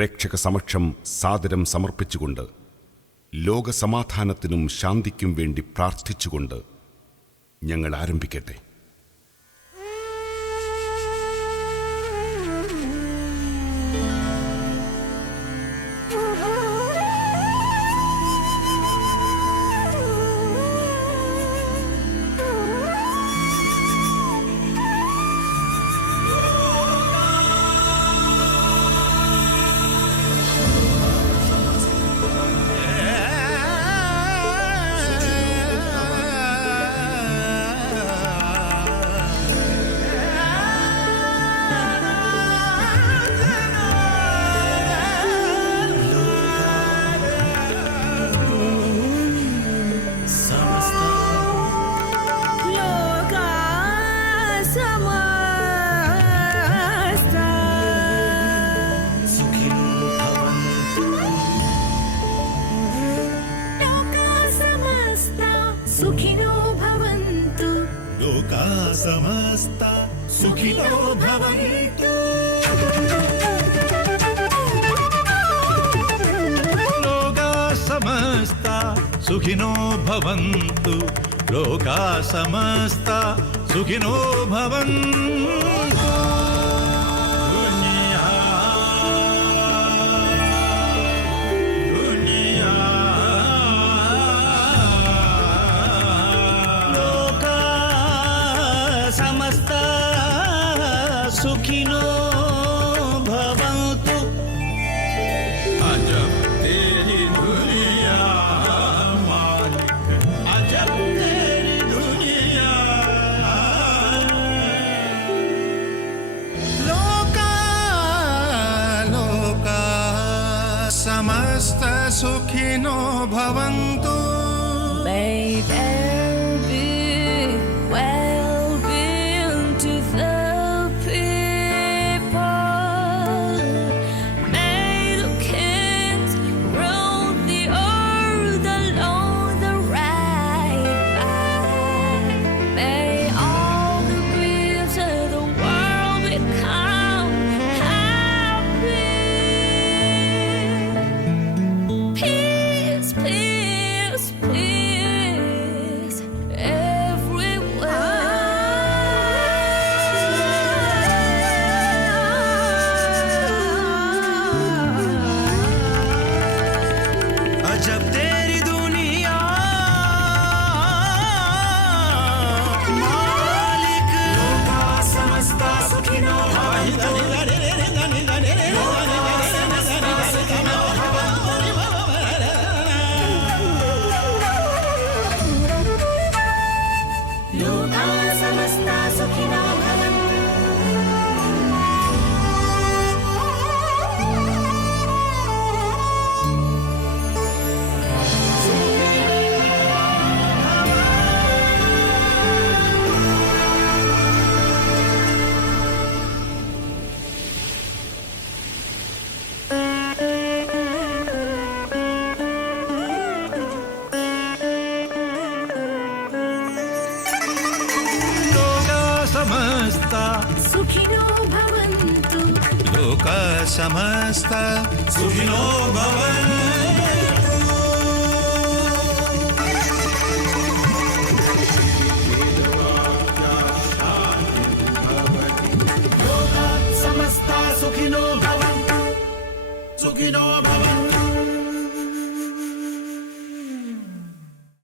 പ്രേക്ഷക സമക്ഷം സാദരം സമർപ്പിച്ചുകൊണ്ട് ലോകസമാധാനത്തിനും ശാന്തിക്കും വേണ്ടി പ്രാർത്ഥിച്ചുകൊണ്ട് ഞങ്ങൾ ആരംഭിക്കട്ടെ. समस्ता सुखिनो भवन्तु। लोका समस्ता सुखिनो भवन्तु। लोका समस्ता सुखिनो भवन्तु। सुखिनो भवन्तु। अजब तेरी दुनिया मालिक, अजब तेरी दुनिया। लोका लोका समस्त सुखिनो भवन्तु। जब तेरी दुनिया मालिक। लोका समस्ता सुखिनो भवन्तु। लोका समस्ता सुखिनो भवन्तु। समस्ता सुखिनो भवन्तु। लोका समस्ता सुखिनो भवन्तु। लोका समस्ता सुखिनो भवन्तु। सुखिनो भवन्तु।